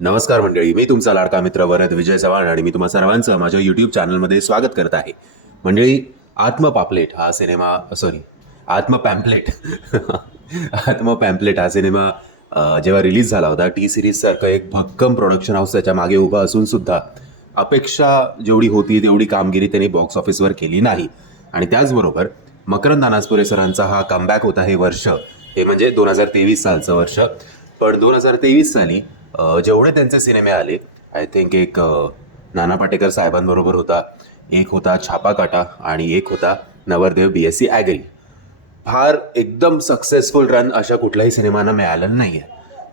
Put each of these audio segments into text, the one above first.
नमस्कार मंडळी, मी तुमचा लाडका मित्र वरद विजय चव्हाण आणि मी तुम्हा सर्वांचं माझ्या यूट्यूब चॅनलमध्ये स्वागत करत आहे. मंडळी, आत्मपापलेट हा सिनेमा आत्मपॅम्पलेट आत्मपॅम्पलेट हा सिनेमा जेव्हा रिलीज झाला होता, टी सिरीजसारखं एक भक्कम प्रोडक्शन हाऊस त्याच्या मागे उभा असून सुद्धा अपेक्षा जेवढी होती तेवढी कामगिरी त्यांनी बॉक्स ऑफिसवर केली नाही. आणि त्याचबरोबर मकरंद अनासपुरे सरांचा हा कमबॅक होता. हे वर्ष, हे म्हणजे 2023 सालचं वर्ष. पण 2023 साली जेवढे त्यांचे सिनेमे आले, आय थिंक एक नाना पाटेकर साहेबांबरोबर होता, एक होता छापा काटा आणि एक होता नवरदेव BSc ॲग्री. फार एकदम सक्सेसफुल रन अशा कुठल्याही सिनेमांना मिळालं नाही आहे.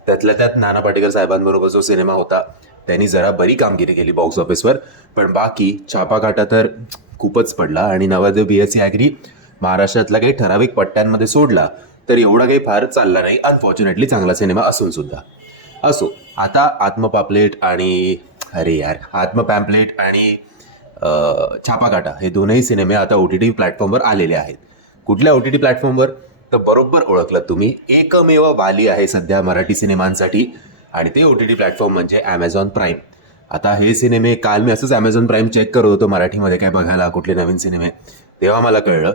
त्यातल्या त्यात नाना पाटेकर साहेबांबरोबर जो सिनेमा होता त्यांनी जरा बरी कामगिरी केली बॉक्स ऑफिसवर. पण बाकी छापा काटा तर खूपच पडला आणि नवरदेव BSc ॲग्री महाराष्ट्रातल्या काही ठराविक पट्ट्यांमध्ये सोडला तर एवढा काही फार चालला नाही. अनफॉर्च्युनेटली चांगला सिनेमा असून सुद्धा. असो, आता आत्मपॅम्पलेट आणि छापा काटा हे दोनही सिनेमे आता OTT प्लॅटफॉर्मवर आलेले आहेत. कुठल्या OTT प्लॅटफॉर्मवर तर बरोबर ओळखलं तुम्ही, एकमेव वाली आहे सध्या मराठी सिनेमांसाठी आणि ते OTT प्लॅटफॉर्म म्हणजे ॲमेझॉन प्राईम. आता हे सिनेमे काल मी असंच ॲमेझॉन प्राईम चेक करत होतो मराठीमध्ये काय बघायला कुठले नवीन सिनेमे, तेव्हा मला कळलं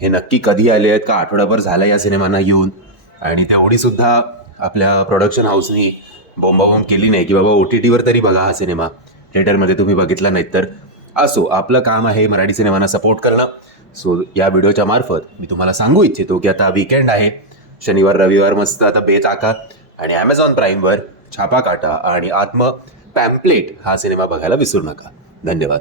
हे नक्की कधी आले आहेत का आठवडाभर झाला या सिनेमांना येऊन. आणि तेवढी सुद्धा आपल्या प्रोडक्शन हाऊसनी बोंबाबोंब केली नाही की बाबा OTTवर तरी बघा हा सिनेमा, थिएटरमध्ये तुम्ही बघितला नाहीत तर. असो, आपलं काम आहे मराठी सिनेमांना सपोर्ट करणं. सो या व्हिडिओच्या मार्फत मी तुम्हाला सांगू इच्छितो की आता वीकेंड आहे, शनिवार रविवार मस्त आता बेत आका आणि ॲमेझॉन प्राईमवर छापा काटा आणि आत्म पॅम्पलेट हा सिनेमा बघायला विसरू नका. धन्यवाद.